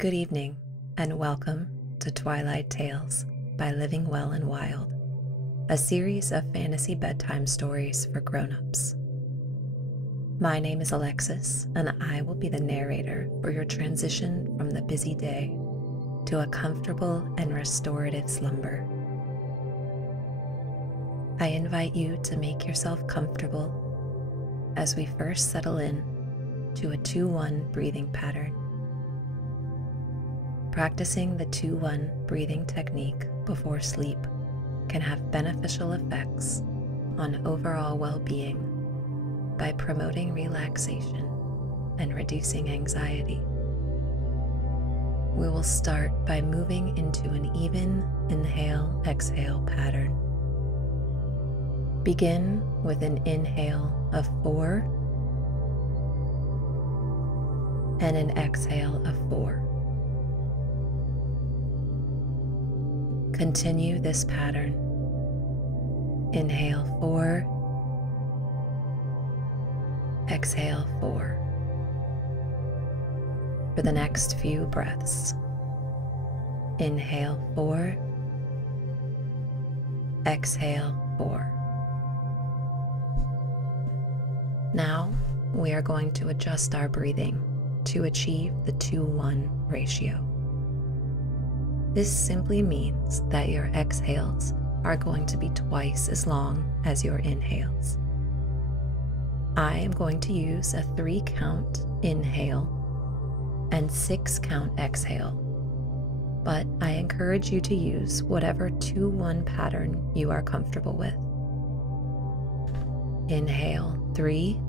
Good evening, and welcome to Twilight Tales by Living Well and Wild, a series of fantasy bedtime stories for grown-ups. My name is Alexis, and I will be the narrator for your transition from the busy day to a comfortable and restorative slumber. I invite you to make yourself comfortable as we first settle in to a 2-1 breathing pattern. Practicing the 2-1 breathing technique before sleep can have beneficial effects on overall well-being by promoting relaxation and reducing anxiety. We will start by moving into an even inhale-exhale pattern. Begin with an inhale of 4 and an exhale of 4. Continue this pattern. Inhale 4, exhale 4 for the next few breaths. Inhale 4, exhale 4. Now we are going to adjust our breathing to achieve the 2-1 ratio. This simply means that your exhales are going to be twice as long as your inhales. I am going to use a 3-count inhale and 6-count exhale, but I encourage you to use whatever 2-1 pattern you are comfortable with. Inhale 3,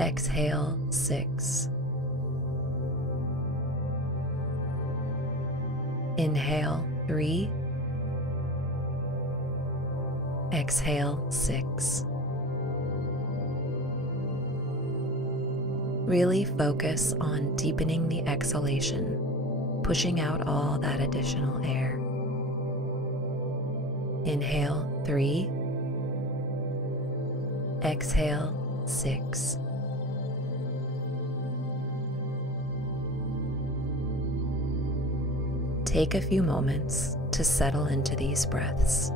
exhale 6. Inhale 3, exhale 6. Really focus on deepening the exhalation, pushing out all that additional air. Inhale 3, exhale 6. Take a few moments to settle into these breaths.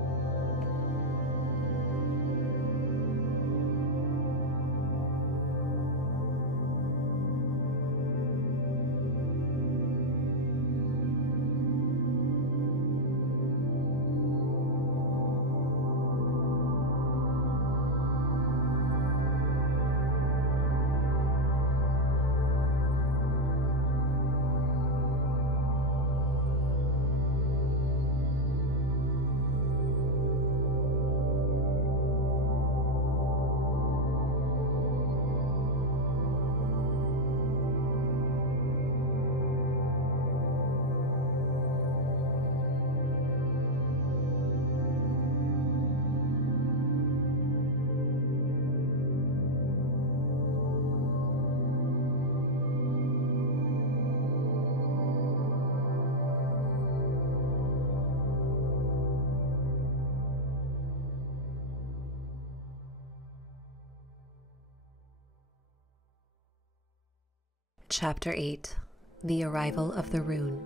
Chapter 8, The Arrival of the Rune.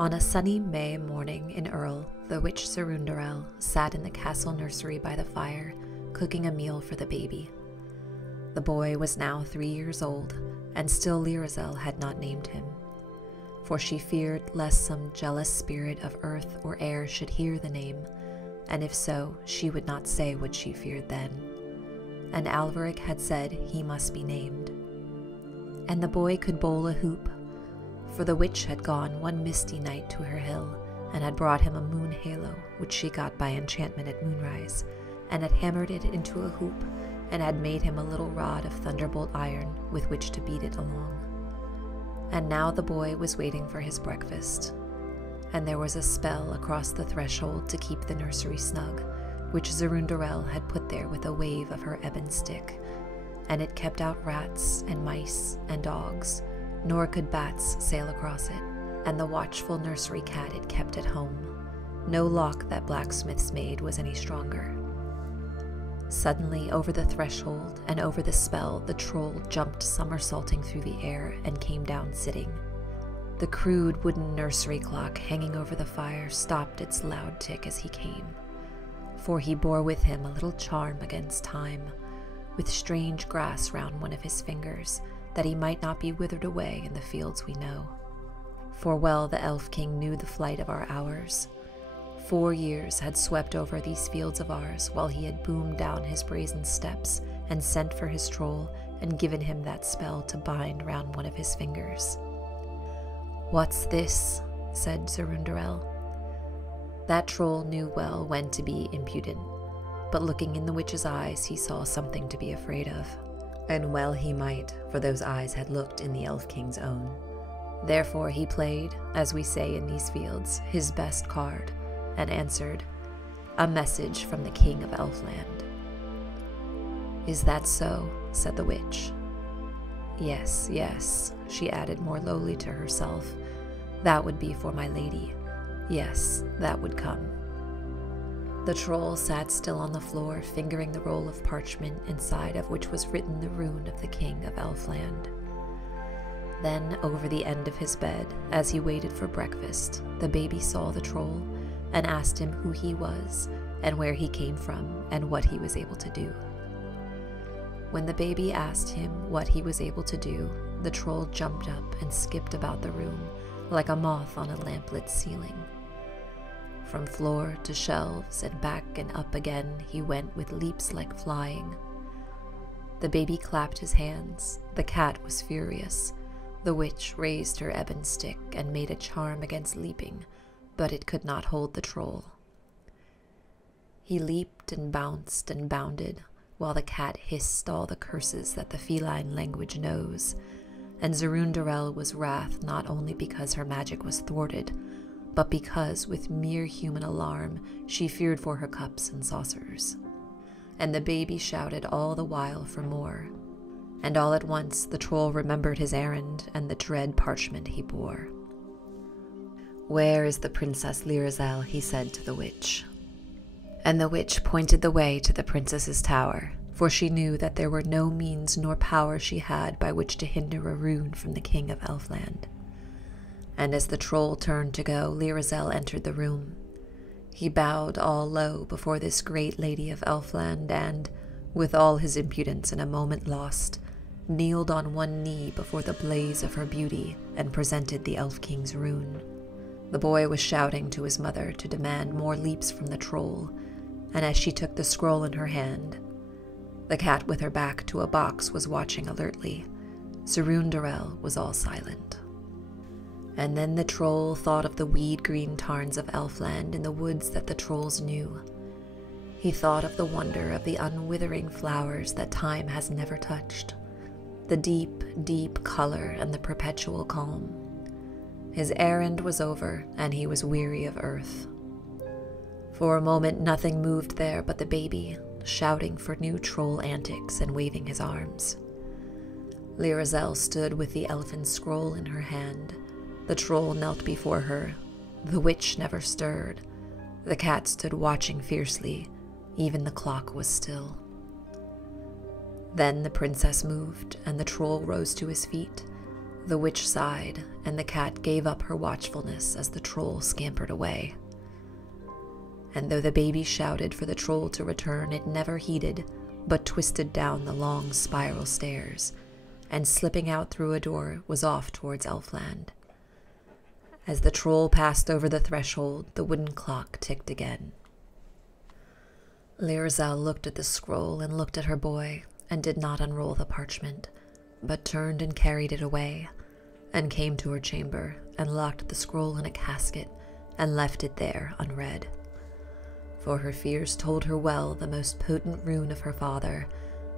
On a sunny May morning in Earl, the witch Rune sat in the castle nursery by the fire, cooking a meal for the baby. The boy was now 3 years old, and still Lirazel had not named him, for she feared lest some jealous spirit of earth or air should hear the name, and if so, she would not say what she feared then. And Alveric had said he must be named. And the boy could bowl a hoop, for the witch had gone one misty night to her hill, and had brought him a moon halo, which she got by enchantment at moonrise, and had hammered it into a hoop, and had made him a little rod of thunderbolt iron with which to beat it along. And now the boy was waiting for his breakfast, and there was a spell across the threshold to keep the nursery snug, which Rune had put there with a wave of her ebon stick, and it kept out rats and mice and dogs, nor could bats sail across it, and the watchful nursery cat it kept at home. No lock that blacksmiths made was any stronger. Suddenly, over the threshold and over the spell, the troll jumped somersaulting through the air and came down sitting. The crude wooden nursery clock hanging over the fire stopped its loud tick as he came, for he bore with him a little charm against time, with strange grass round one of his fingers, that he might not be withered away in the fields we know. For well the Elf King knew the flight of our hours. 4 years had swept over these fields of ours while he had boomed down his brazen steps and sent for his troll and given him that spell to bind round one of his fingers. "What's this?" said Zerundarel. That troll knew well when to be impudent, but looking in the witch's eyes he saw something to be afraid of. And well he might, for those eyes had looked in the Elf King's own. Therefore he played, as we say in these fields, his best card, and answered, "A message from the King of Elfland." "Is that so?" said the witch. "Yes, yes," she added more lowly to herself. "That would be for my lady. Yes, that would come." The troll sat still on the floor, fingering the roll of parchment inside of which was written the rune of the King of Elfland. Then, over the end of his bed, as he waited for breakfast, the baby saw the troll and asked him who he was and where he came from and what he was able to do. When the baby asked him what he was able to do, the troll jumped up and skipped about the room like a moth on a lamplit ceiling. From floor to shelves and back and up again he went with leaps like flying. The baby clapped his hands. The cat was furious. The witch raised her ebon stick and made a charm against leaping, but it could not hold the troll. He leaped and bounced and bounded, while the cat hissed all the curses that the feline language knows, and Zerundarel was wrath not only because her magic was thwarted, but because, with mere human alarm, she feared for her cups and saucers. And the baby shouted all the while for more, and all at once the troll remembered his errand and the dread parchment he bore. "Where is the Princess Lirazel?" he said to the witch. And the witch pointed the way to the princess's tower, for she knew that there were no means nor power she had by which to hinder a rune from the King of Elfland. And as the troll turned to go, Lirazel entered the room. He bowed all low before this great lady of Elfland and, with all his impudence in a moment lost, kneeled on one knee before the blaze of her beauty and presented the Elf King's rune. The boy was shouting to his mother to demand more leaps from the troll, and as she took the scroll in her hand, the cat with her back to a box was watching alertly. Zerundarel was all silent. And then the troll thought of the weed-green tarns of Elfland in the woods that the trolls knew. He thought of the wonder of the unwithering flowers that time has never touched, the deep, deep color and the perpetual calm. His errand was over, and he was weary of earth. For a moment nothing moved there but the baby, shouting for new troll antics and waving his arms. Lirazel stood with the elfin scroll in her hand. The troll knelt before her. The witch never stirred. The cat stood watching fiercely. Even the clock was still. Then the princess moved, and the troll rose to his feet. The witch sighed, and the cat gave up her watchfulness as the troll scampered away. And though the baby shouted for the troll to return, it never heeded, but twisted down the long spiral stairs, and slipping out through a door, was off towards Elfland. As the troll passed over the threshold, the wooden clock ticked again. Lirazel looked at the scroll and looked at her boy, and did not unroll the parchment, but turned and carried it away, and came to her chamber, and locked the scroll in a casket, and left it there unread. For her fears told her well the most potent rune of her father,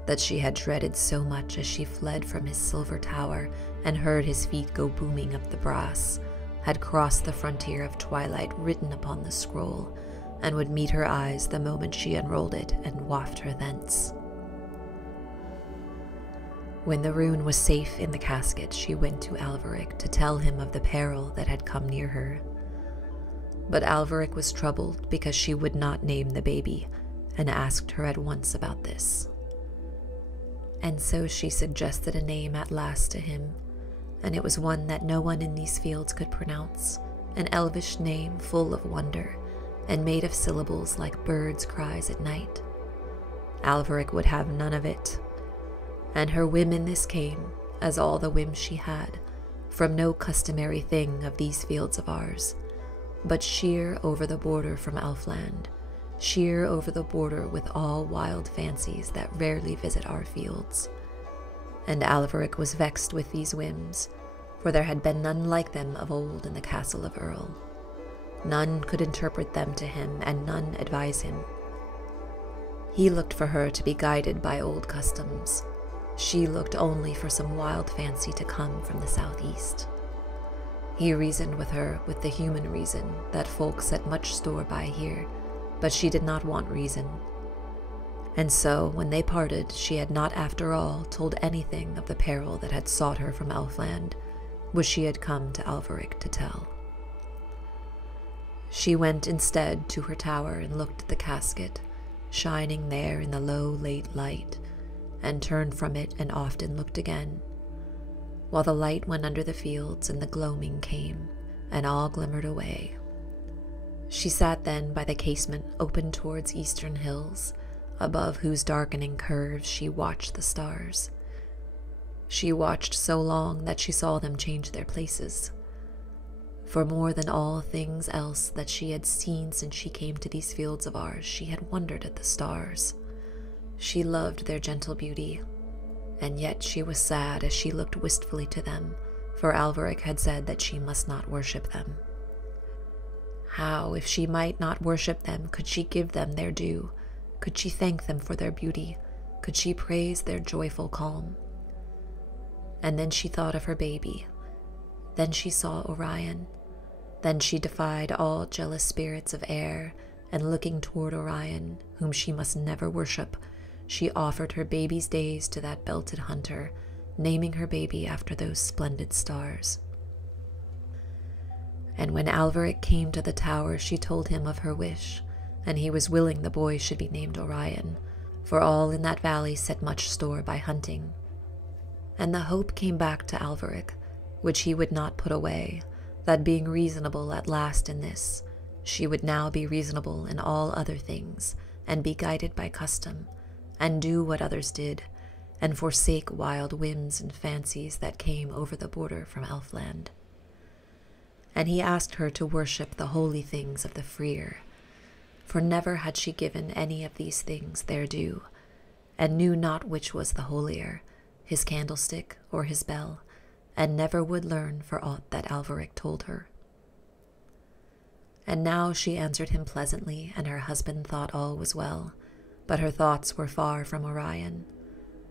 that she had dreaded so much as she fled from his silver tower, and heard his feet go booming up the brass, had crossed the frontier of twilight written upon the scroll, and would meet her eyes the moment she unrolled it and waft her thence. When the rune was safe in the casket, she went to Alveric to tell him of the peril that had come near her. But Alveric was troubled because she would not name the baby, and asked her at once about this. And so she suggested a name at last to him, and it was one that no one in these fields could pronounce, an elvish name full of wonder, and made of syllables like birds' cries at night. Alveric would have none of it, and her whim in this came, as all the whims she had, from no customary thing of these fields of ours, but sheer over the border from Elfland, sheer over the border with all wild fancies that rarely visit our fields. And Alveric was vexed with these whims, for there had been none like them of old in the castle of Earl. None could interpret them to him, and none advise him. He looked for her to be guided by old customs. She looked only for some wild fancy to come from the southeast. He reasoned with her with the human reason that folk set much store by here, but she did not want reason. And so, when they parted, she had not after all told anything of the peril that had sought her from Elfland, which she had come to Alveric to tell. She went instead to her tower and looked at the casket, shining there in the low late light, and turned from it and often looked again, while the light went under the fields and the gloaming came, and all glimmered away. She sat then by the casement open towards eastern hills, above whose darkening curves she watched the stars. She watched so long that she saw them change their places. For more than all things else that she had seen since she came to these fields of ours, she had wondered at the stars. She loved their gentle beauty, and yet she was sad as she looked wistfully to them, for Alveric had said that she must not worship them. How, if she might not worship them, could she give them their due? Could she thank them for their beauty? Could she praise their joyful calm? And then she thought of her baby. Then she saw Orion. Then she defied all jealous spirits of air, and looking toward Orion, whom she must never worship, she offered her baby's days to that belted hunter, naming her baby after those splendid stars. And when Alveric came to the tower, she told him of her wish, and he was willing the boy should be named Orion, for all in that valley set much store by hunting. And the hope came back to Alveric, which he would not put away, that being reasonable at last in this, she would now be reasonable in all other things, and be guided by custom, and do what others did, and forsake wild whims and fancies that came over the border from Elfland. And he asked her to worship the holy things of the freer, for never had she given any of these things their due, and knew not which was the holier, his candlestick or his bell, and never would learn for aught that Alveric told her. And now she answered him pleasantly, and her husband thought all was well, but her thoughts were far from Orion,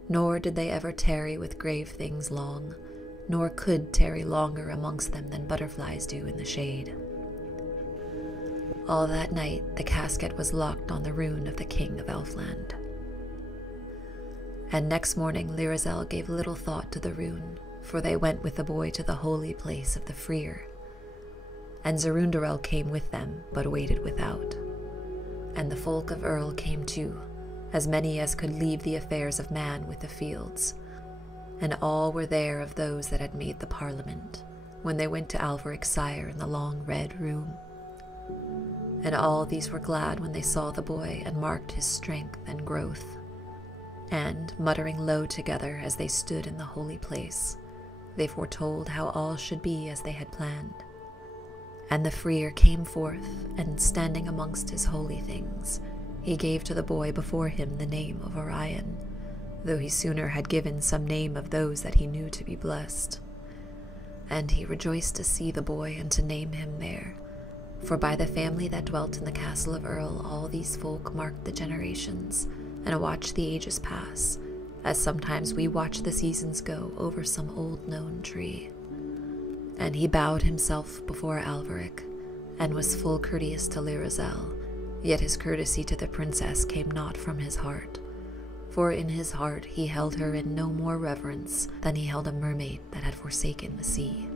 nor did they ever tarry with grave things long, nor could tarry longer amongst them than butterflies do in the shade. All that night the casket was locked on the rune of the King of Elfland. And next morning Lirazel gave little thought to the rune, for they went with the boy to the holy place of the freer. And Zerundarel came with them, but waited without. And the folk of Earl came too, as many as could leave the affairs of man with the fields, and all were there of those that had made the parliament, when they went to Alveric's sire in the long red room. And all these were glad when they saw the boy, and marked his strength and growth. And, muttering low together as they stood in the holy place, they foretold how all should be as they had planned. And the freer came forth, and standing amongst his holy things, he gave to the boy before him the name of Orion, though he sooner had given some name of those that he knew to be blessed. And he rejoiced to see the boy, and to name him there, for by the family that dwelt in the castle of Earl all these folk marked the generations, and watched the ages pass, as sometimes we watch the seasons go over some old known tree. And he bowed himself before Alveric, and was full courteous to Lirazel, yet his courtesy to the princess came not from his heart, for in his heart he held her in no more reverence than he held a mermaid that had forsaken the sea.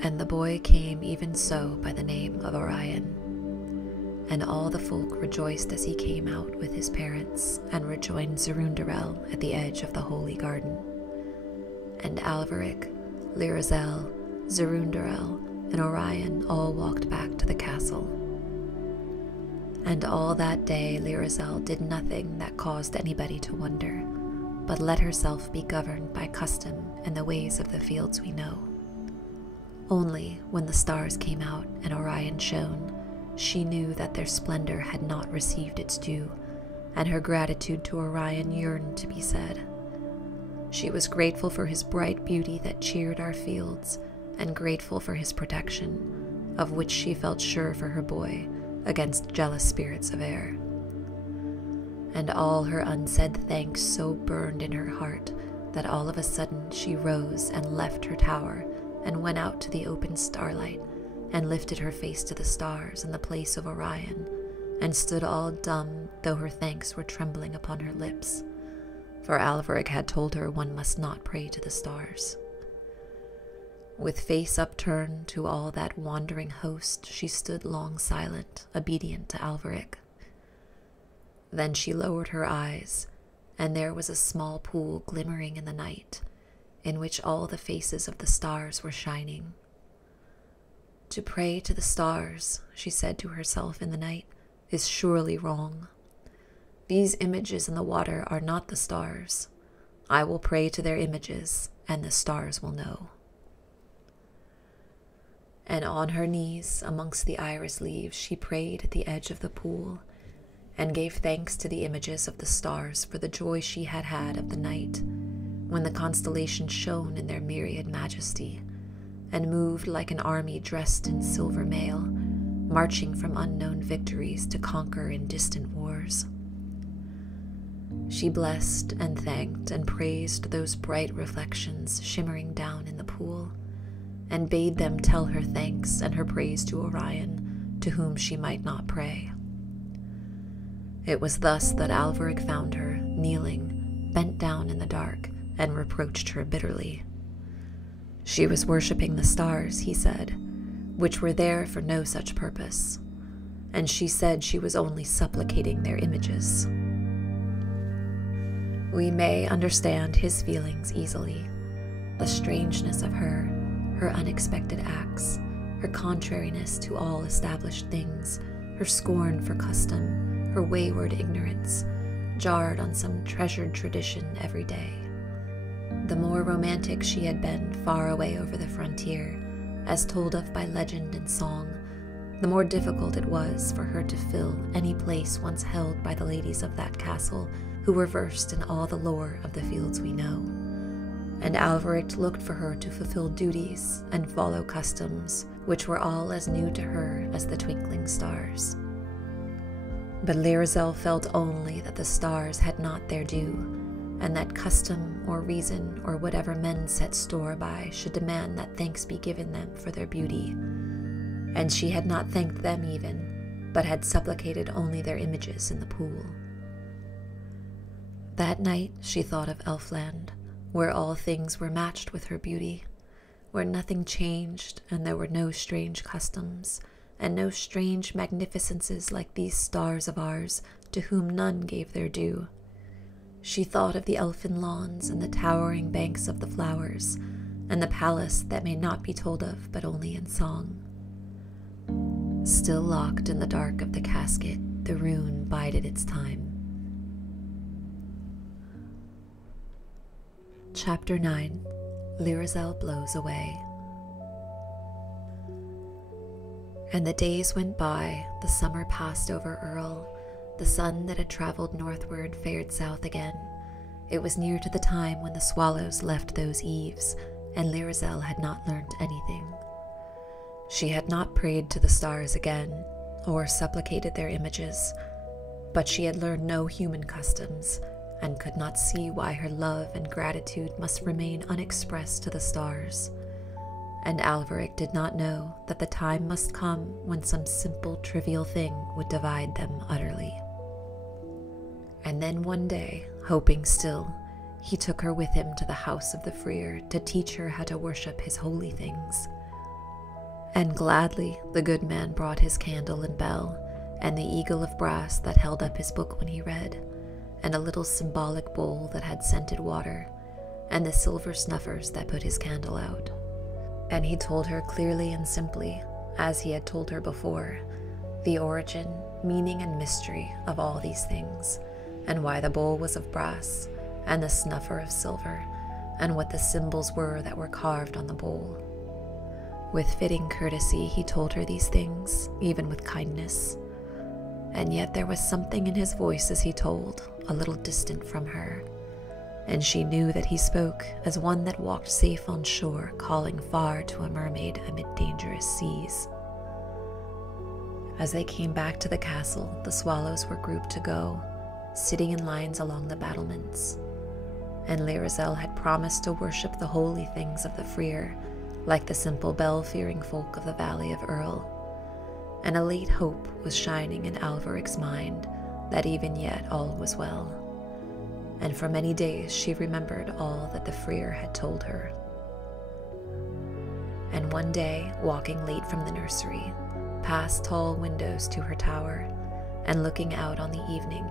And the boy came even so by the name of Orion. and all the folk rejoiced as he came out with his parents and rejoined Zerundarel at the edge of the holy garden. And Alveric, Lirazel, Zerundarel, and Orion all walked back to the castle. And all that day Lirazel did nothing that caused anybody to wonder, but let herself be governed by custom and the ways of the fields we know. Only when the stars came out and Orion shone, she knew that their splendor had not received its due, and her gratitude to Orion yearned to be said. She was grateful for his bright beauty that cheered our fields, and grateful for his protection, of which she felt sure for her boy, against jealous spirits of air. And all her unsaid thanks so burned in her heart that all of a sudden she rose and left her tower and went out to the open starlight and lifted her face to the stars in the place of Orion, and stood all dumb, though her thanks were trembling upon her lips, for Alveric had told her one must not pray to the stars. With face upturned to all that wandering host, she stood long silent, obedient to Alveric. Then she lowered her eyes, and there was a small pool glimmering in the night, in which all the faces of the stars were shining. To pray to the stars, she said to herself in the night, is surely wrong. These images in the water are not the stars. I will pray to their images, and the stars will know. And on her knees, amongst the iris leaves, she prayed at the edge of the pool, and gave thanks to the images of the stars for the joy she had had of the night, when the constellations shone in their myriad majesty, and moved like an army dressed in silver mail, marching from unknown victories to conquer in distant wars. She blessed and thanked and praised those bright reflections shimmering down in the pool, and bade them tell her thanks and her praise to Orion, to whom she might not pray. It was thus that Alveric found her, kneeling, bent down in the dark, and reproached her bitterly. She was worshipping the stars, he said, which were there for no such purpose, and she said she was only supplicating their images. We may understand his feelings easily, the strangeness of her unexpected acts, her contrariness to all established things, her scorn for custom, her wayward ignorance, jarred on some treasured tradition every day. The more romantic she had been far away over the frontier, as told of by legend and song, the more difficult it was for her to fill any place once held by the ladies of that castle who were versed in all the lore of the fields we know. And Alveric looked for her to fulfill duties and follow customs which were all as new to her as the twinkling stars. But Lirazel felt only that the stars had not their due, and that custom or reason or whatever men set store by should demand that thanks be given them for their beauty. And she had not thanked them even, but had supplicated only their images in the pool. That night she thought of Elfland, where all things were matched with her beauty, where nothing changed and there were no strange customs, and no strange magnificences like these stars of ours, to whom none gave their due. She thought of the elfin lawns and the towering banks of the flowers, and the palace that may not be told of but only in song. Still locked in the dark of the casket, the rune bided its time. Chapter 9. Lirazel Blows Away. And the days went by, the summer passed over Earl, the sun that had traveled northward fared south again. It was near to the time when the swallows left those eaves, and Lirazel had not learnt anything. She had not prayed to the stars again, or supplicated their images, but she had learned no human customs, and could not see why her love and gratitude must remain unexpressed to the stars. And Alveric did not know that the time must come when some simple, trivial thing would divide them utterly. And then one day, hoping still, he took her with him to the house of the Freer to teach her how to worship his holy things. And gladly the good man brought his candle and bell, and the eagle of brass that held up his book when he read, and a little symbolic bowl that had scented water, and the silver snuffers that put his candle out. And he told her clearly and simply, as he had told her before, the origin, meaning, and mystery of all these things, and why the bowl was of brass, and the snuffer of silver, and what the symbols were that were carved on the bowl. With fitting courtesy he told her these things, even with kindness. And yet there was something in his voice as he told, a little distant from her, and she knew that he spoke as one that walked safe on shore, calling far to a mermaid amid dangerous seas. As they came back to the castle, the swallows were grouped to go, sitting in lines along the battlements. And Lirazel had promised to worship the holy things of the Freer, like the simple bell-fearing folk of the Valley of Earl. And a late hope was shining in Alveric's mind that even yet all was well. And for many days she remembered all that the Freer had told her. And one day, walking late from the nursery, past tall windows to her tower, and looking out on the evening,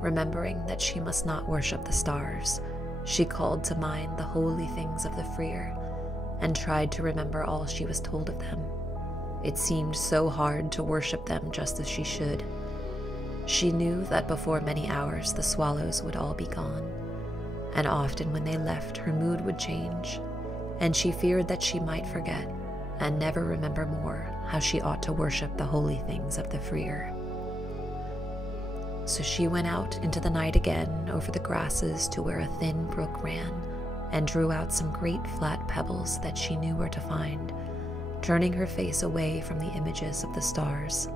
remembering that she must not worship the stars, she called to mind the holy things of the Freer, and tried to remember all she was told of them. It seemed so hard to worship them just as she should. She knew that before many hours the swallows would all be gone, and often when they left her mood would change, and she feared that she might forget, and never remember more, how she ought to worship the holy things of the Freer. So she went out into the night again over the grasses to where a thin brook ran, and drew out some great flat pebbles that she knew where to find, turning her face away from the images of the stars.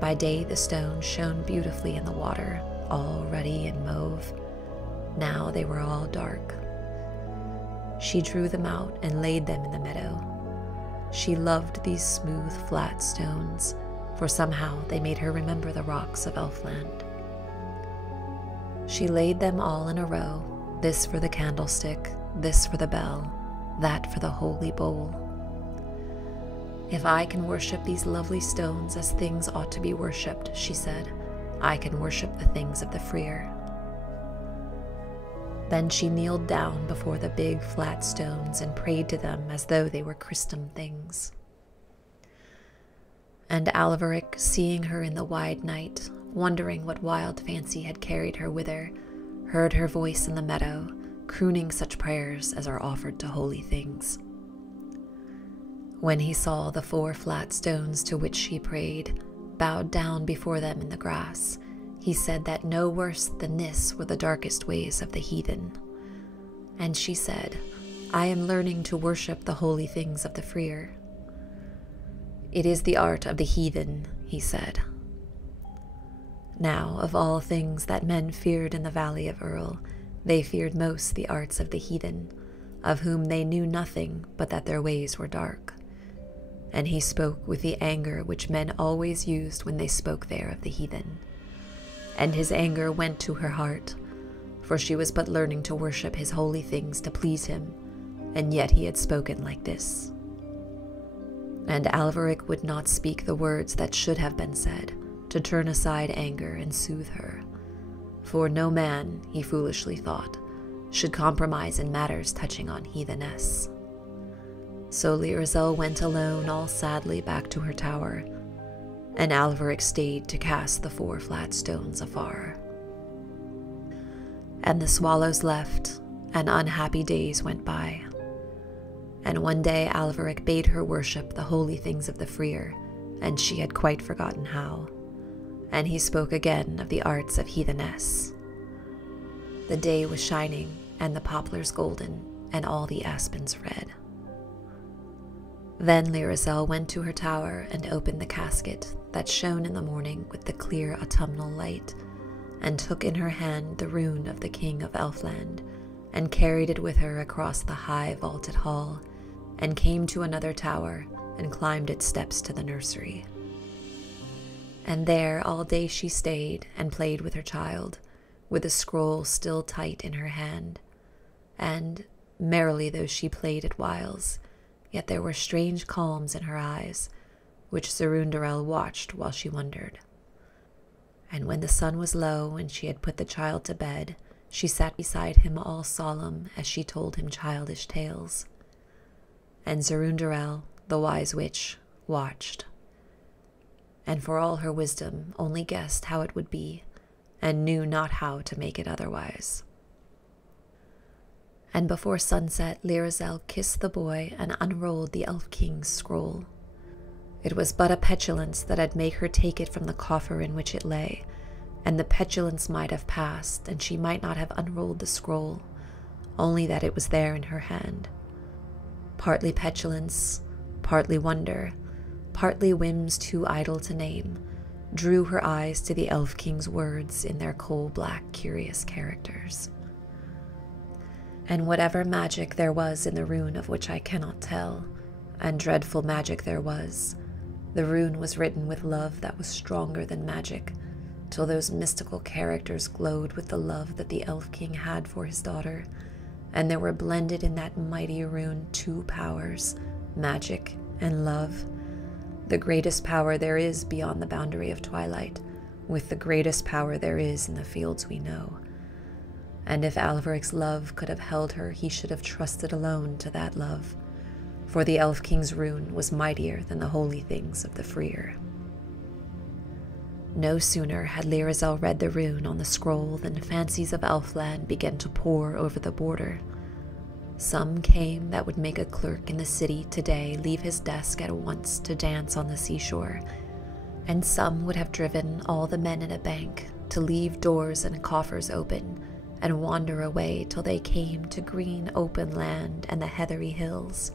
By day the stones shone beautifully in the water, all ruddy and mauve. Now they were all dark. She drew them out and laid them in the meadow. She loved these smooth, flat stones, for somehow they made her remember the rocks of Elfland. She laid them all in a row, this for the candlestick, this for the bell, that for the holy bowl. If I can worship these lovely stones as things ought to be worshipped, she said, I can worship the things of the Freer. Then she kneeled down before the big flat stones and prayed to them as though they were Christum things. And Alveric, seeing her in the wide night, wondering what wild fancy had carried her whither, heard her voice in the meadow, crooning such prayers as are offered to holy things. When he saw the 4 flat stones to which she prayed, bowed down before them in the grass, he said that no worse than this were the darkest ways of the heathen. And she said, I am learning to worship the holy things of the Freer. It is the art of the heathen, he said. Now, of all things that men feared in the Valley of Earl, they feared most the arts of the heathen, of whom they knew nothing but that their ways were dark. And he spoke with the anger which men always used when they spoke there of the heathen. And his anger went to her heart, for she was but learning to worship his holy things to please him, and yet he had spoken like this. And Alveric would not speak the words that should have been said, to turn aside anger and soothe her. For no man, he foolishly thought, should compromise in matters touching on heatheness. So Lirazel went alone all sadly back to her tower, and Alveric stayed to cast the 4 flat stones afar. And the swallows left, and unhappy days went by. And one day Alveric bade her worship the holy things of the Freer, and she had quite forgotten how. And he spoke again of the arts of heatheness. The day was shining, and the poplars golden, and all the aspens red. Then Lirazel went to her tower and opened the casket that shone in the morning with the clear autumnal light, and took in her hand the rune of the King of Elfland, and carried it with her across the high vaulted hall, and came to another tower, and climbed its steps to the nursery. And there all day she stayed, and played with her child, with the scroll still tight in her hand, and, merrily though she played at whiles, yet there were strange calms in her eyes, which Zerundarel watched while she wondered. And when the sun was low and she had put the child to bed, she sat beside him all solemn as she told him childish tales. And Zerundarel, the wise witch, watched, and for all her wisdom only guessed how it would be, and knew not how to make it otherwise. And before sunset, Lirazel kissed the boy and unrolled the Elf King's scroll. It was but a petulance that had made her take it from the coffer in which it lay, and the petulance might have passed, and she might not have unrolled the scroll, only that it was there in her hand. Partly petulance, partly wonder, partly whims too idle to name, drew her eyes to the Elf King's words in their coal-black, curious characters. And whatever magic there was in the rune of which I cannot tell, and dreadful magic there was, the rune was written with love that was stronger than magic, till those mystical characters glowed with the love that the Elf King had for his daughter, and there were blended in that mighty rune two powers, magic and love, the greatest power there is beyond the boundary of twilight, with the greatest power there is in the fields we know. And if Alveric's love could have held her, he should have trusted alone to that love, for the Elf King's rune was mightier than the holy things of the freer. No sooner had Lirazel read the rune on the scroll than fancies of Elfland began to pour over the border. Some came that would make a clerk in the city today leave his desk at once to dance on the seashore, and some would have driven all the men in a bank to leave doors and coffers open and wander away till they came to green open land and the heathery hills.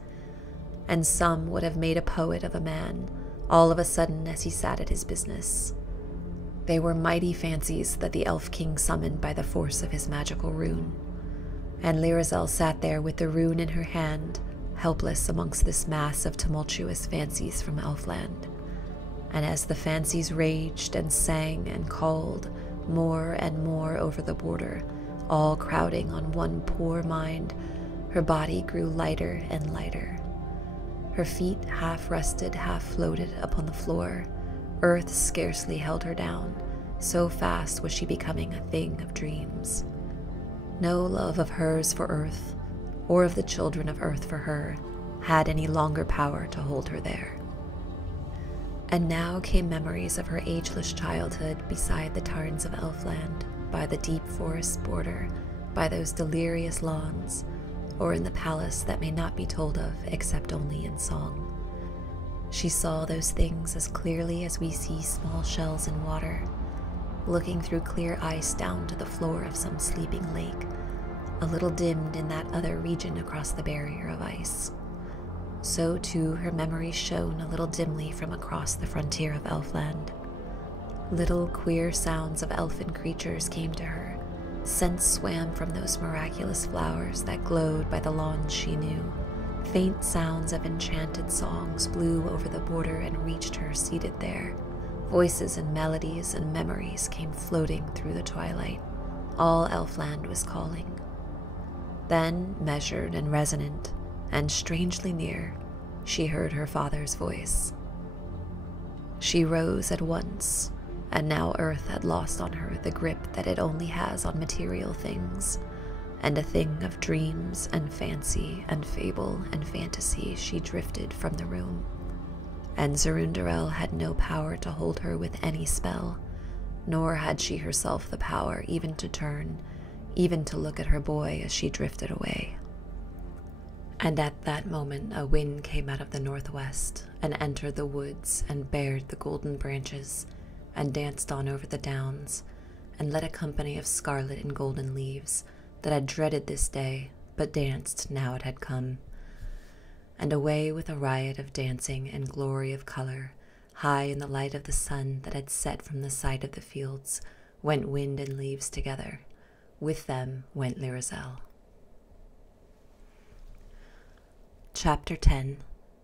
And some would have made a poet of a man, all of a sudden as he sat at his business. They were mighty fancies that the Elf King summoned by the force of his magical rune, and Lirazel sat there with the rune in her hand, helpless amongst this mass of tumultuous fancies from Elfland. And as the fancies raged and sang and called more and more over the border, all crowding on one poor mind, her body grew lighter and lighter. Her feet half rested, half floated upon the floor. Earth scarcely held her down, so fast was she becoming a thing of dreams. No love of hers for Earth, or of the children of Earth for her, had any longer power to hold her there. And now came memories of her ageless childhood beside the tarns of Elfland, by the deep forest border, by those delirious lawns, or in the palace that may not be told of except only in song. She saw those things as clearly as we see small shells in water, looking through clear ice down to the floor of some sleeping lake, a little dimmed in that other region across the barrier of ice. So too her memory shone a little dimly from across the frontier of Elfland. Little queer sounds of elfin creatures came to her. Scents swam from those miraculous flowers that glowed by the lawns she knew. Faint sounds of enchanted songs blew over the border and reached her seated there. Voices and melodies and memories came floating through the twilight. All Elfland was calling. Then, measured and resonant, and strangely near, she heard her father's voice. She rose at once, and now Earth had lost on her the grip that it only has on material things, and a thing of dreams and fancy and fable and fantasy she drifted from the room. And Zerundarel had no power to hold her with any spell, nor had she herself the power even to turn, even to look at her boy as she drifted away. And at that moment a wind came out of the northwest, and entered the woods, and bared the golden branches, and danced on over the downs, and led a company of scarlet and golden leaves, that had dreaded this day, but danced now it had come. And away with a riot of dancing and glory of color, high in the light of the sun that had set from the side of the fields, went wind and leaves together. With them went Lirazel. Chapter 10.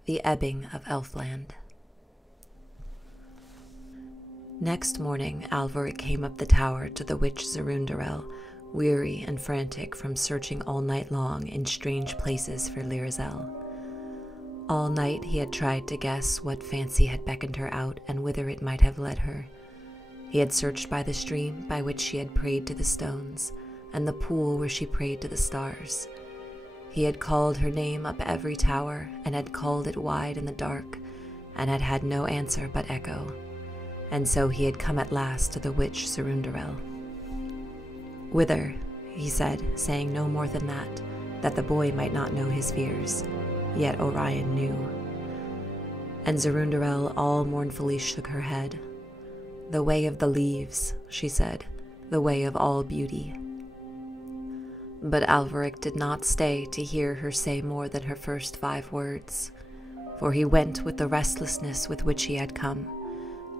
The Ebbing of Elfland. Next morning, Alveric came up the tower to the witch Zerundarel, weary and frantic from searching all night long in strange places for Lirazel. All night he had tried to guess what fancy had beckoned her out and whither it might have led her. He had searched by the stream by which she had prayed to the stones, and the pool where she prayed to the stars. He had called her name up every tower, and had called it wide in the dark, and had had no answer but echo. And so he had come at last to the witch Sarundarel. "Whither?" he said, saying no more than that the boy might not know his fears. Yet Orion knew. And Sarundarel all mournfully shook her head. "The way of the leaves," she said, "the way of all beauty." But Alveric did not stay to hear her say more than her first 5 words, for he went with the restlessness with which he had come,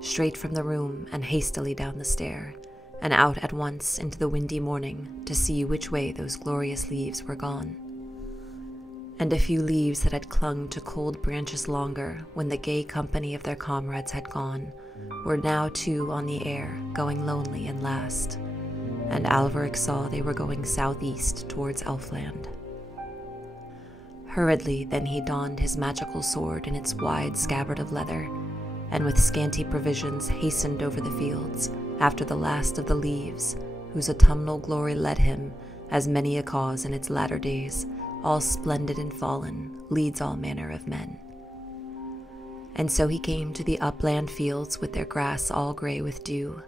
straight from the room and hastily down the stair, and out at once into the windy morning to see which way those glorious leaves were gone. And a few leaves that had clung to cold branches longer when the gay company of their comrades had gone were now too on the air, going lonely and last, and Alveric saw they were going southeast towards Elfland. Hurriedly then he donned his magical sword in its wide scabbard of leather, and with scanty provisions hastened over the fields after the last of the leaves, whose autumnal glory led him, as many a cause in its latter days, all splendid and fallen, leads all manner of men. And so he came to the upland fields with their grass all grey with dew,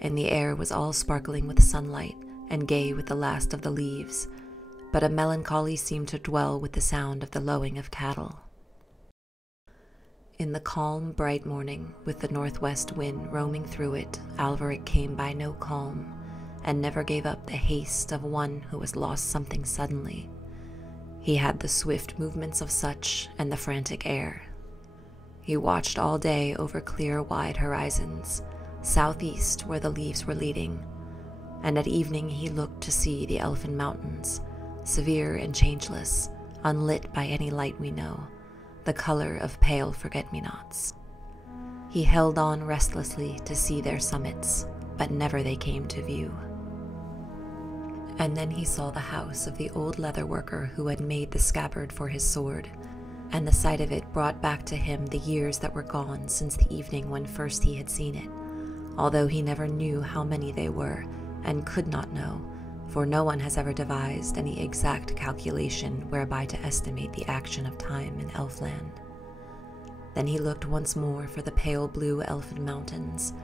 and the air was all sparkling with sunlight and gay with the last of the leaves, but a melancholy seemed to dwell with the sound of the lowing of cattle. In the calm, bright morning, with the northwest wind roaming through it, Alveric came by no calm, and never gave up the haste of one who has lost something suddenly. He had the swift movements of such and the frantic air. He watched all day over clear, wide horizons, southeast where the leaves were leading, and at evening he looked to see the elfin mountains, severe and changeless, unlit by any light we know, the color of pale forget-me-nots. He held on restlessly to see their summits, but never they came to view. And then he saw the house of the old leather worker who had made the scabbard for his sword, and the sight of it brought back to him the years that were gone since the evening when first he had seen it, although he never knew how many they were, and could not know, for no one has ever devised any exact calculation whereby to estimate the action of time in Elfland. Then he looked once more for the pale blue elfin mountains,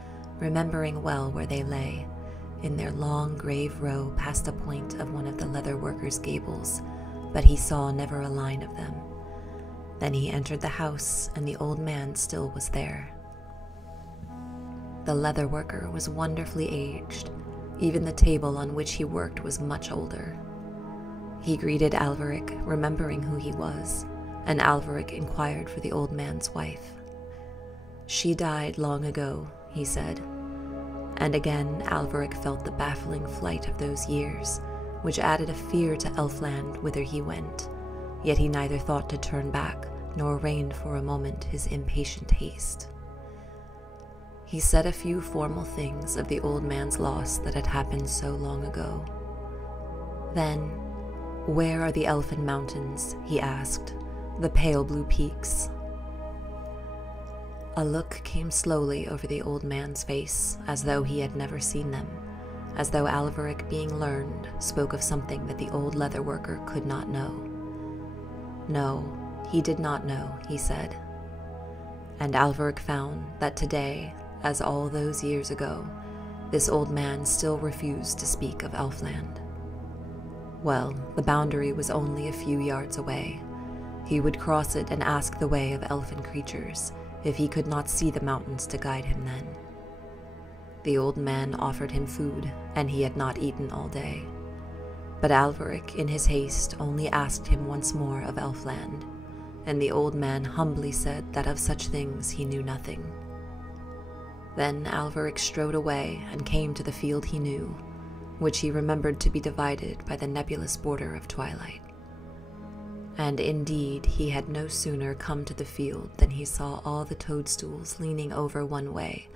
remembering well where they lay, in their long grave row past a point of one of the leather worker's gables, but he saw never a line of them. Then he entered the house, and the old man still was there. The leather worker was wonderfully aged. Even the table on which he worked was much older. He greeted Alveric, remembering who he was, and Alveric inquired for the old man's wife. "She died long ago," he said. And again Alveric felt the baffling flight of those years, which added a fear to Elfland whither he went, yet he neither thought to turn back, nor reined for a moment his impatient haste. He said a few formal things of the old man's loss that had happened so long ago. Then, "Where are the elfin mountains?" he asked, "the pale blue peaks?" A look came slowly over the old man's face, as though he had never seen them, as though Alveric, being learned, spoke of something that the old leather worker could not know. No, he did not know, he said. And Alveric found that today, as all those years ago, this old man still refused to speak of Elfland. Well, the boundary was only a few yards away. He would cross it and ask the way of elfin creatures, if he could not see the mountains to guide him then. The old man offered him food, and he had not eaten all day. But Alveric, in his haste, only asked him once more of Elfland, and the old man humbly said that of such things he knew nothing. Then Alveric strode away and came to the field he knew, which he remembered to be divided by the nebulous border of twilight. And indeed he had no sooner come to the field than he saw all the toadstools leaning over one way,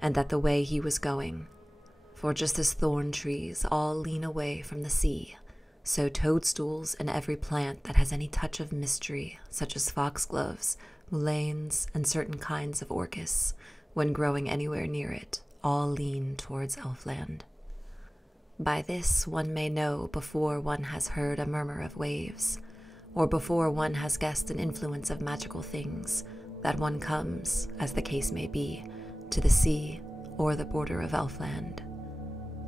and that the way he was going, for just as thorn trees all lean away from the sea, sow toadstools in every plant that has any touch of mystery, such as foxgloves, mulleins, and certain kinds of orchis, when growing anywhere near it, all lean towards Elfland. By this one may know before one has heard a murmur of waves, or before one has guessed an influence of magical things, that one comes, as the case may be, to the sea or the border of Elfland.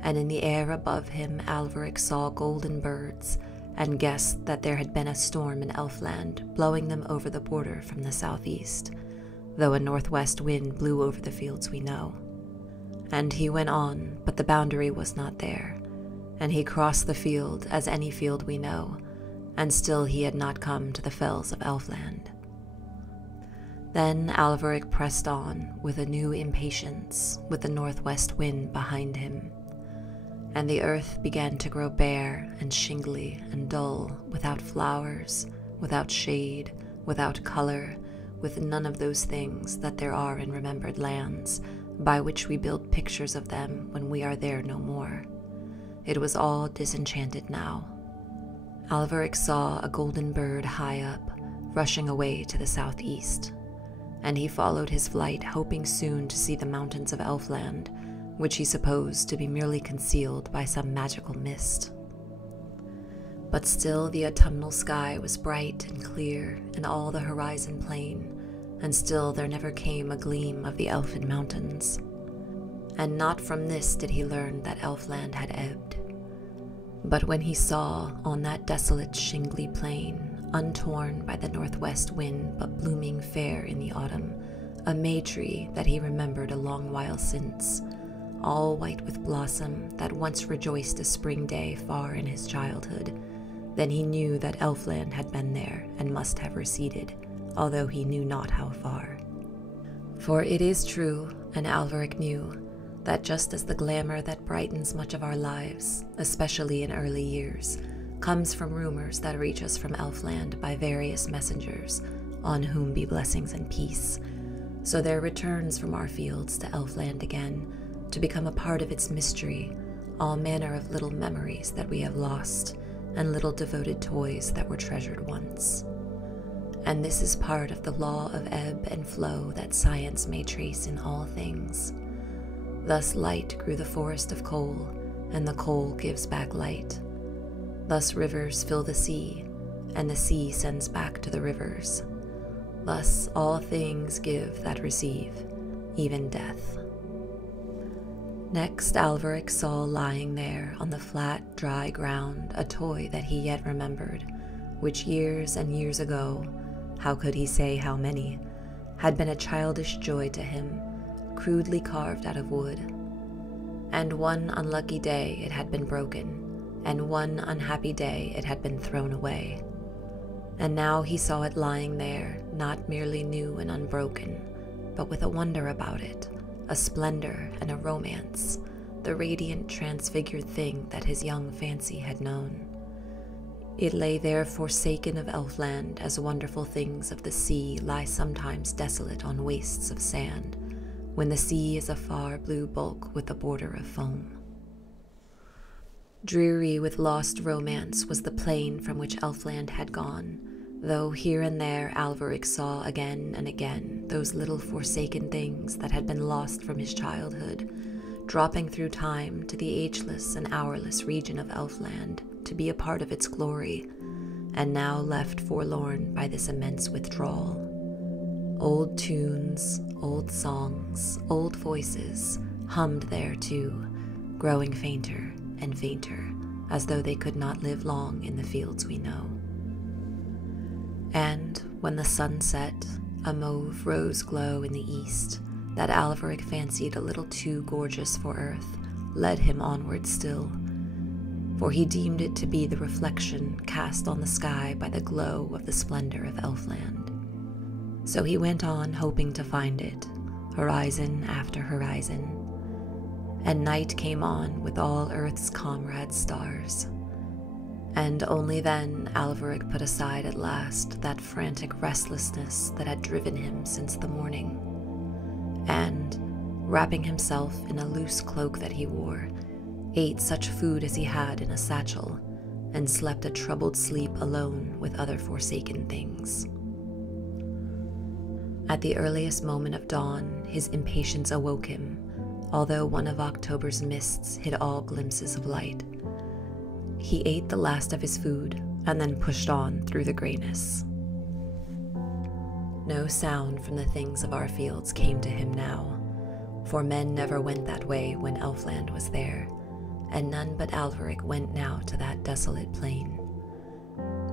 And in the air above him Alveric saw golden birds, and guessed that there had been a storm in Elfland, blowing them over the border from the southeast, though a northwest wind blew over the fields we know. And he went on, but the boundary was not there, and he crossed the field as any field we know, and still he had not come to the fells of Elfland. Then Alveric pressed on with a new impatience, with the northwest wind behind him, and the earth began to grow bare and shingly and dull, without flowers, without shade, without color, with none of those things that there are in remembered lands, by which we build pictures of them when we are there no more. It was all disenchanted now. Alveric saw a golden bird high up, rushing away to the southeast, and he followed his flight, hoping soon to see the mountains of Elfland, which he supposed to be merely concealed by some magical mist. But still the autumnal sky was bright and clear, and all the horizon plain, and still there never came a gleam of the elfin mountains. And not from this did he learn that Elfland had ebbed. But when he saw on that desolate shingly plain, untorn by the northwest wind but blooming fair in the autumn, a May-tree that he remembered a long while since, all white with blossom, that once rejoiced a spring day far in his childhood, then he knew that Elfland had been there and must have receded, although he knew not how far. For it is true, and Alveric knew, that just as the glamour that brightens much of our lives, especially in early years, comes from rumors that reach us from Elfland by various messengers, on whom be blessings and peace, so there returns from our fields to Elfland again, to become a part of its mystery, all manner of little memories that we have lost, and little devoted toys that were treasured once. And this is part of the law of ebb and flow that science may trace in all things. Thus light grew the forest of coal, and the coal gives back light. Thus rivers fill the sea, and the sea sends back to the rivers. Thus all things give that receive, even death. Next Alveric saw lying there on the flat, dry ground a toy that he yet remembered, which years and years ago, how could he say how many, had been a childish joy to him, crudely carved out of wood. And one unlucky day it had been broken, and one unhappy day it had been thrown away. And now he saw it lying there, not merely new and unbroken, but with a wonder about it, a splendor and a romance, the radiant transfigured thing that his young fancy had known. It lay there forsaken of Elfland, as wonderful things of the sea lie sometimes desolate on wastes of sand, when the sea is a far blue bulk with a border of foam. Dreary with lost romance was the plain from which Elfland had gone, though here and there Alveric saw again and again those little forsaken things that had been lost from his childhood, dropping through time to the ageless and hourless region of Elfland to be a part of its glory, and now left forlorn by this immense withdrawal. Old tunes, old songs, old voices hummed there too, growing fainter and fainter, as though they could not live long in the fields we know. And when the sun set, a mauve rose glow in the east, that Alveric fancied a little too gorgeous for earth, led him onward still, for he deemed it to be the reflection cast on the sky by the glow of the splendor of Elfland. So he went on, hoping to find it, horizon after horizon. And night came on with all earth's comrade stars. And only then Alveric put aside at last that frantic restlessness that had driven him since the morning, and, wrapping himself in a loose cloak that he wore, ate such food as he had in a satchel, and slept a troubled sleep alone with other forsaken things. At the earliest moment of dawn, his impatience awoke him, although one of October's mists hid all glimpses of light. He ate the last of his food and then pushed on through the grayness. No sound from the things of our fields came to him now, for men never went that way when Elfland was there, and none but Alveric went now to that desolate plain.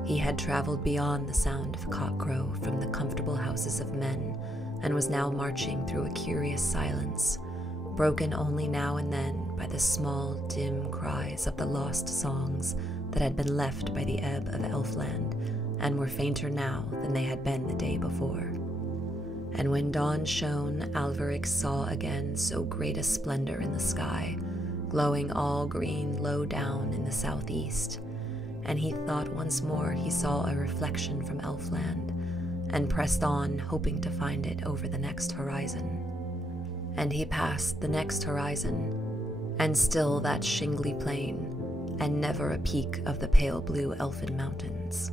He had traveled beyond the sound of cockcrow from the comfortable houses of men, and was now marching through a curious silence, broken only now and then by the small, dim cries of the lost songs that had been left by the ebb of Elfland, and were fainter now than they had been the day before. And when dawn shone, Alveric saw again so great a splendor in the sky, glowing all green low down in the southeast, and he thought once more he saw a reflection from Elfland, and pressed on, hoping to find it over the next horizon. And he passed the next horizon, and still that shingly plain, and never a peak of the pale blue elfin mountains.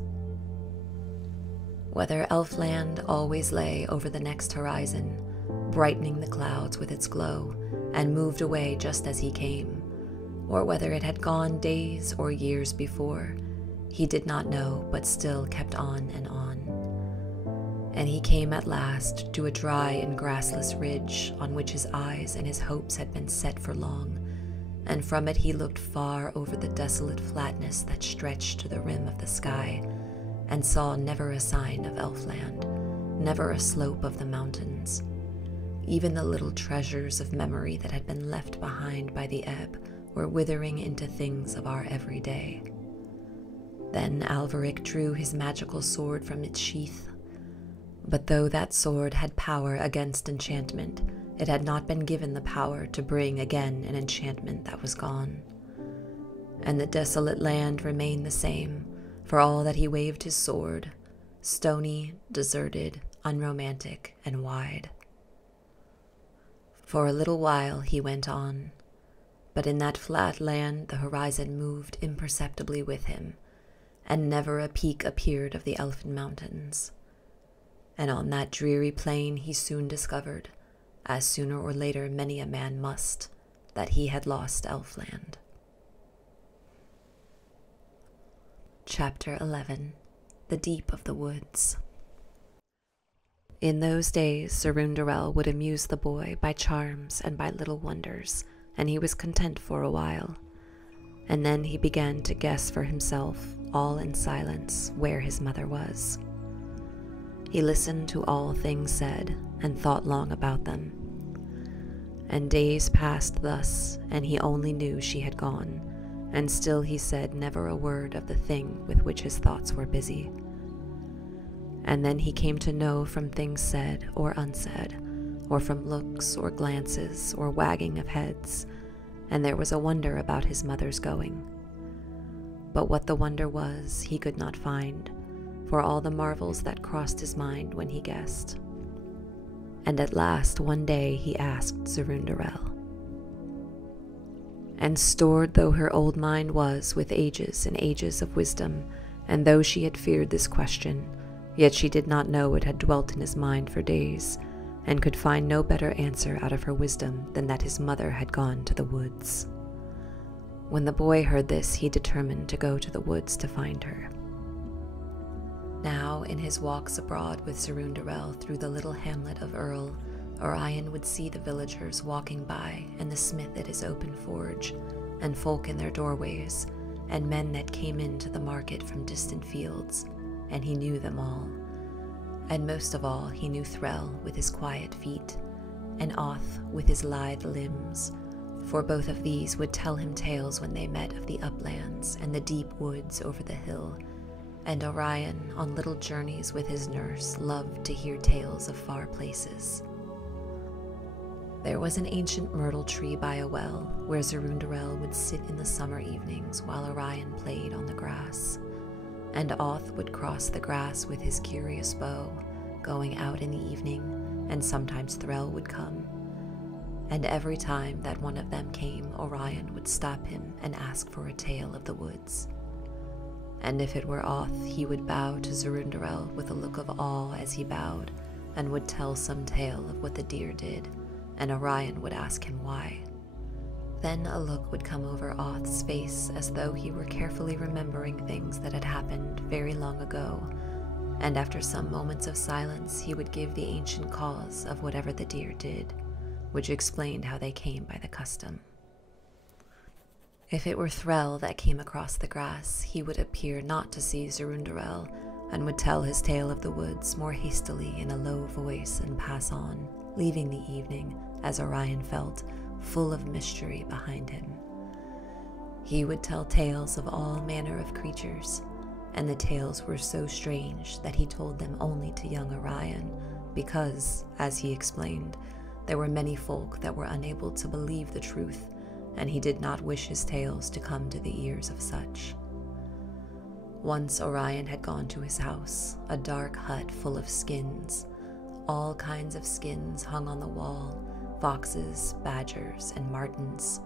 Whether Elfland always lay over the next horizon, brightening the clouds with its glow, and moved away just as he came, or whether it had gone days or years before, he did not know, but still kept on and on. And he came at last to a dry and grassless ridge on which his eyes and his hopes had been set for long, and from it he looked far over the desolate flatness that stretched to the rim of the sky, and saw never a sign of Elfland, never a slope of the mountains. Even the little treasures of memory that had been left behind by the ebb were withering into things of our everyday. Then Alveric drew his magical sword from its sheath. But though that sword had power against enchantment, it had not been given the power to bring again an enchantment that was gone. And the desolate land remained the same, for all that he waved his sword, stony, deserted, unromantic, and wide. For a little while he went on, but in that flat land the horizon moved imperceptibly with him, and never a peak appeared of the elfin mountains. And on that dreary plain he soon discovered, as sooner or later many a man must, that he had lost Elfland. Chapter 11. The Deep of the Woods. In those days Sarundarel would amuse the boy by charms and by little wonders, and he was content for a while. And then he began to guess for himself, all in silence, where his mother was. He listened to all things said, and thought long about them. And days passed thus, and he only knew she had gone, and still he said never a word of the thing with which his thoughts were busy. And then he came to know from things said or unsaid, or from looks or glances or wagging of heads, and there was a wonder about his mother's going. But what the wonder was he could not find, for all the marvels that crossed his mind when he guessed. And at last one day he asked Sarundarel. And stored though her old mind was with ages and ages of wisdom, and though she had feared this question, yet she did not know it had dwelt in his mind for days, and could find no better answer out of her wisdom than that his mother had gone to the woods. When the boy heard this, he determined to go to the woods to find her. Now, in his walks abroad with Sarundarel through the little hamlet of Earl, Orion would see the villagers walking by, and the smith at his open forge, and folk in their doorways, and men that came into the market from distant fields, and he knew them all. And most of all he knew Threll with his quiet feet, and Oth with his lithe limbs, for both of these would tell him tales when they met of the uplands and the deep woods over the hill, and Orion, on little journeys with his nurse, loved to hear tales of far places. There was an ancient myrtle tree by a well, where Sarundarel would sit in the summer evenings while Orion played on the grass, and Oth would cross the grass with his curious bow, going out in the evening, and sometimes Threll would come. And every time that one of them came, Orion would stop him and ask for a tale of the woods. and if it were Oth, he would bow to Zerundarel with a look of awe as he bowed, and would tell some tale of what the deer did, and Orion would ask him why. Then a look would come over Oth's face as though he were carefully remembering things that had happened very long ago, and after some moments of silence he would give the ancient cause of whatever the deer did, which explained how they came by the custom. If it were Threll that came across the grass, he would appear not to see Zerundarel, and would tell his tale of the woods more hastily in a low voice and pass on, leaving the evening, as Orion felt, full of mystery behind him. He would tell tales of all manner of creatures, and the tales were so strange that he told them only to young Orion, because, as he explained, there were many folk that were unable to believe the truth, and he did not wish his tales to come to the ears of such. Once Orion had gone to his house, a dark hut full of skins. All kinds of skins hung on the wall, foxes, badgers, and martens,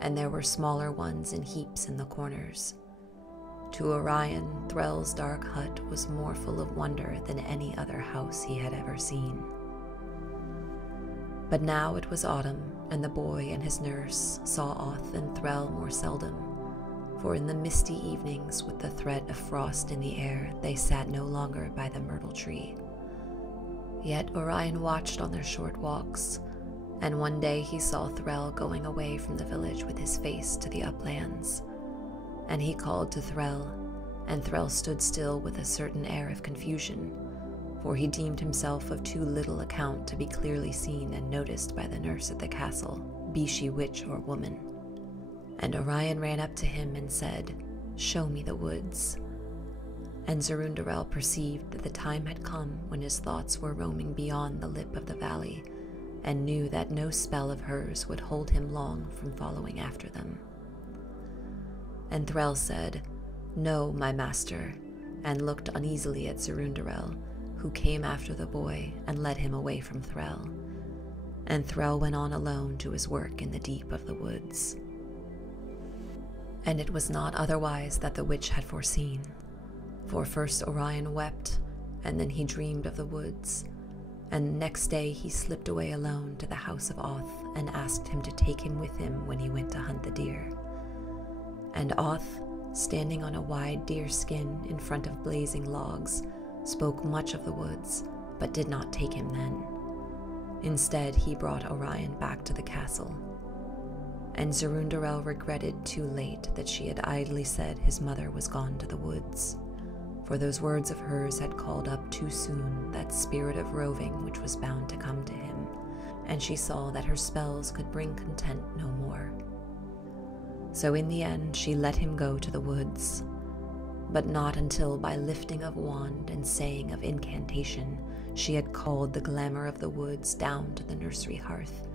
and there were smaller ones in heaps in the corners. To Orion, Threll's dark hut was more full of wonder than any other house he had ever seen. But now it was autumn, and the boy and his nurse saw Oth and Threll more seldom, for in the misty evenings with the threat of frost in the air they sat no longer by the myrtle tree. Yet Orion watched on their short walks, and one day he saw Threll going away from the village with his face to the uplands. And he called to Threll, and Threll stood still with a certain air of confusion, for he deemed himself of too little account to be clearly seen and noticed by the nurse at the castle, be she witch or woman. And Orion ran up to him and said, "Show me the woods." And Zerundarel perceived that the time had come when his thoughts were roaming beyond the lip of the valley, and knew that no spell of hers would hold him long from following after them. And Threll said, "No, my master," and looked uneasily at Zerundarel, who came after the boy and led him away from Threll. And Threll went on alone to his work in the deep of the woods. And it was not otherwise that the witch had foreseen, for first Orion wept, and then he dreamed of the woods, and next day he slipped away alone to the house of Oth and asked him to take him with him when he went to hunt the deer. And Oth, standing on a wide deer skin in front of blazing logs, spoke much of the woods, but did not take him then. Instead, he brought Orion back to the castle. And Zerundarel regretted too late that she had idly said his mother was gone to the woods, for those words of hers had called up too soon that spirit of roving which was bound to come to him, and she saw that her spells could bring content no more. So in the end she let him go to the woods, but not until by lifting of wand and saying of incantation she had called the glamour of the woods down to the nursery hearth,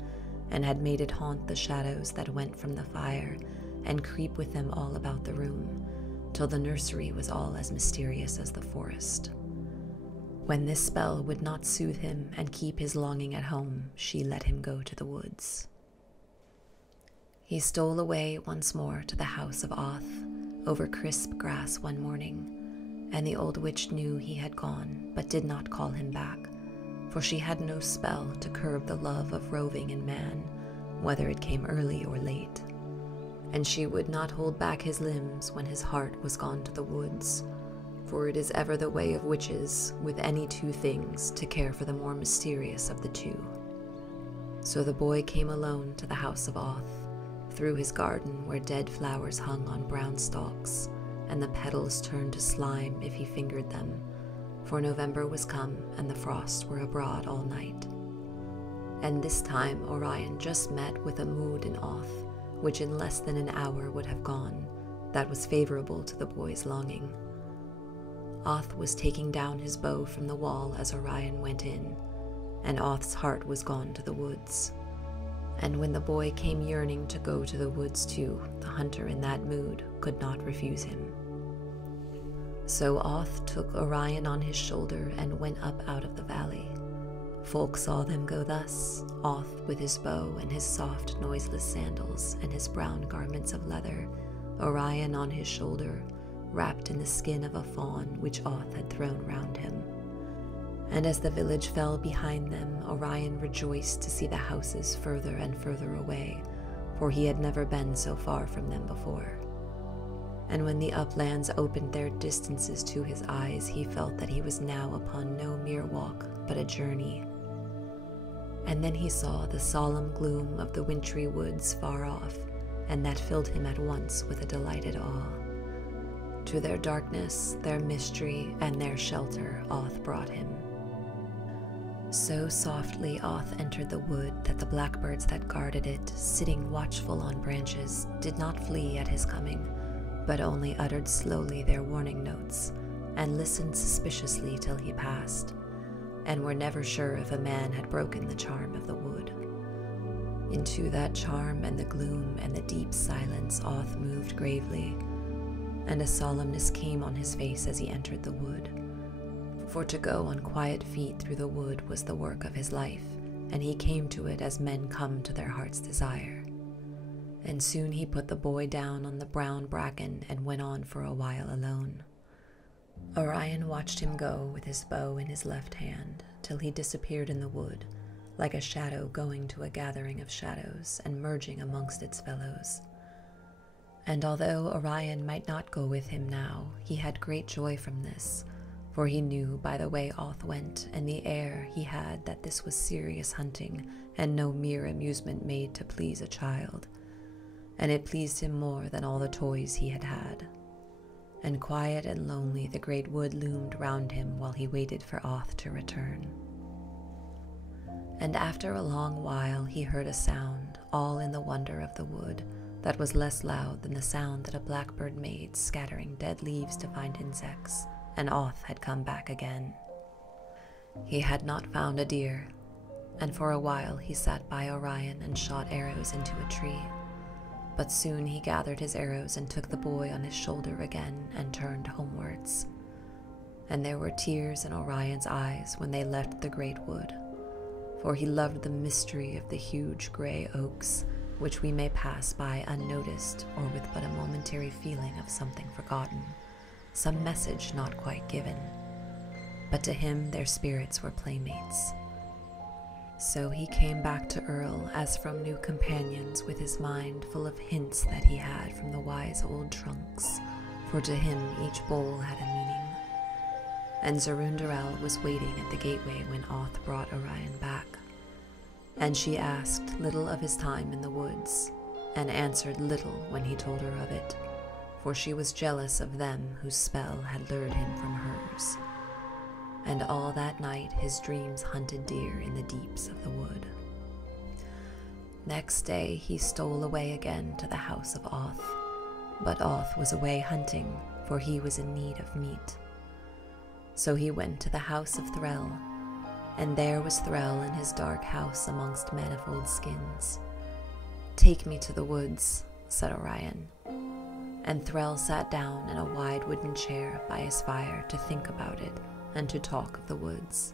and had made it haunt the shadows that went from the fire, and creep with them all about the room, till the nursery was all as mysterious as the forest. When this spell would not soothe him and keep his longing at home, she let him go to the woods. He stole away once more to the house of Oth, over crisp grass one morning, and the old witch knew he had gone, but did not call him back, for she had no spell to curb the love of roving in man, whether it came early or late. And she would not hold back his limbs when his heart was gone to the woods, for it is ever the way of witches, with any two things, to care for the more mysterious of the two. So the boy came alone to the house of Oth, through his garden where dead flowers hung on brown stalks, and the petals turned to slime if he fingered them, for November was come and the frosts were abroad all night. And this time Orion just met with a mood in Oth, which in less than an hour would have gone, that was favorable to the boy's longing. Oth was taking down his bow from the wall as Orion went in, and Oth's heart was gone to the woods. And when the boy came yearning to go to the woods too, the hunter in that mood could not refuse him. So Oth took Orion on his shoulder and went up out of the valley. Folk saw them go thus, Oth with his bow and his soft, noiseless sandals and his brown garments of leather, Orion on his shoulder, wrapped in the skin of a fawn which Oth had thrown round him. And as the village fell behind them, Orion rejoiced to see the houses further and further away, for he had never been so far from them before. And when the uplands opened their distances to his eyes, he felt that he was now upon no mere walk, but a journey. And then he saw the solemn gloom of the wintry woods far off, and that filled him at once with a delighted awe. To their darkness, their mystery, and their shelter Oth brought him. So softly Oth entered the wood that the blackbirds that guarded it, sitting watchful on branches, did not flee at his coming, but only uttered slowly their warning notes, and listened suspiciously till he passed, and were never sure if a man had broken the charm of the wood. Into that charm and the gloom and the deep silence Oth moved gravely, and a solemnness came on his face as he entered the wood. For to go on quiet feet through the wood was the work of his life, and he came to it as men come to their heart's desire. And soon he put the boy down on the brown bracken and went on for a while alone. Orion watched him go with his bow in his left hand, till he disappeared in the wood, like a shadow going to a gathering of shadows and merging amongst its fellows. And although Orion might not go with him now, he had great joy from this, for he knew by the way Oth went and the air he had that this was serious hunting and no mere amusement made to please a child. And it pleased him more than all the toys he had had. And quiet and lonely the great wood loomed round him while he waited for Oth to return. And after a long while he heard a sound, all in the wonder of the wood, that was less loud than the sound that a blackbird made scattering dead leaves to find insects, and Oth had come back again. He had not found a deer, and for a while he sat by Orion and shot arrows into a tree. But soon he gathered his arrows and took the boy on his shoulder again and turned homewards. And there were tears in Orion's eyes when they left the great wood, for he loved the mystery of the huge gray oaks, which we may pass by unnoticed or with but a momentary feeling of something forgotten, some message not quite given. But to him their spirits were playmates. So he came back to Earl as from new companions, with his mind full of hints that he had from the wise old trunks, for to him each bowl had a meaning. And Zerundarel was waiting at the gateway when Oth brought Orion back, and she asked little of his time in the woods, and answered little when he told her of it, for she was jealous of them whose spell had lured him from hers. And all that night his dreams hunted deer in the deeps of the wood. Next day he stole away again to the house of Oth, but Oth was away hunting, for he was in need of meat. So he went to the house of Threll, and there was Threll in his dark house amongst manifold skins. "Take me to the woods," said Orion. And Threll sat down in a wide wooden chair by his fire to think about it and to talk of the woods.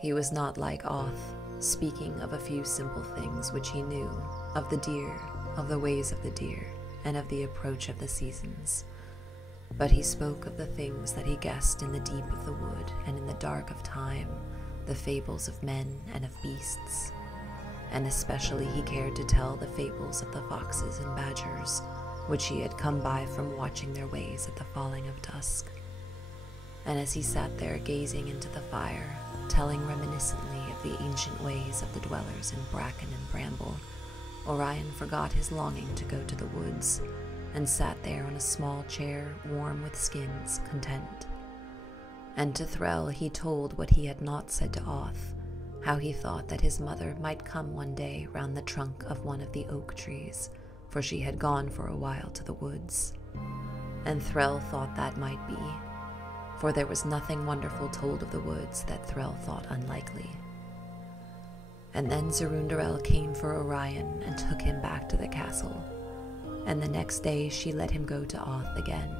He was not like Oth, speaking of a few simple things which he knew, of the deer, of the ways of the deer, and of the approach of the seasons. But he spoke of the things that he guessed in the deep of the wood and in the dark of time, the fables of men and of beasts. And especially he cared to tell the fables of the foxes and badgers, which he had come by from watching their ways at the falling of dusk. And as he sat there gazing into the fire, telling reminiscently of the ancient ways of the dwellers in bracken and bramble, Orion forgot his longing to go to the woods, and sat there on a small chair, warm with skins, content. And to Threll he told what he had not said to Oth, how he thought that his mother might come one day round the trunk of one of the oak trees, for she had gone for a while to the woods. And Threll thought that might be, for there was nothing wonderful told of the woods that Threll thought unlikely. And then Zerundarel came for Orion and took him back to the castle, and the next day she let him go to Oth again.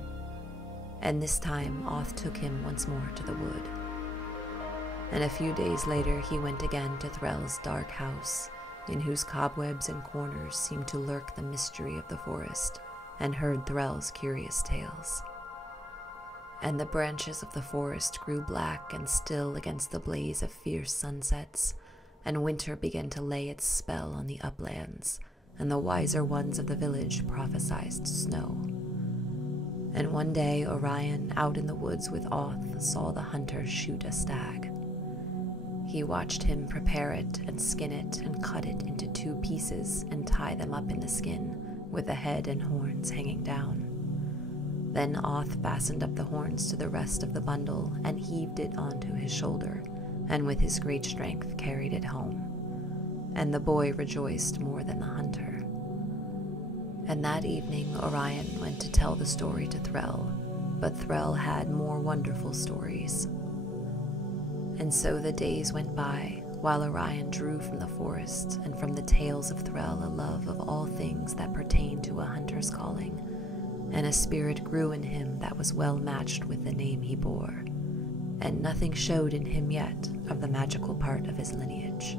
And this time Oth took him once more to the wood. And a few days later he went again to Threll's dark house, in whose cobwebs and corners seemed to lurk the mystery of the forest, and heard Threll's curious tales. and the branches of the forest grew black and still against the blaze of fierce sunsets, and winter began to lay its spell on the uplands, and the wiser ones of the village prophesied snow. And one day Orion, out in the woods with Oth, saw the hunter shoot a stag. He watched him prepare it and skin it and cut it into 2 pieces and tie them up in the skin, with the head and horns hanging down. Then Oth fastened up the horns to the rest of the bundle and heaved it onto his shoulder, and with his great strength carried it home. And the boy rejoiced more than the hunter. And that evening Orion went to tell the story to Threll, but Threll had more wonderful stories. And so the days went by, while Orion drew from the forest and from the tales of Threll a love of all things that pertain to a hunter's calling, and a spirit grew in him that was well matched with the name he bore, and nothing showed in him yet of the magical part of his lineage.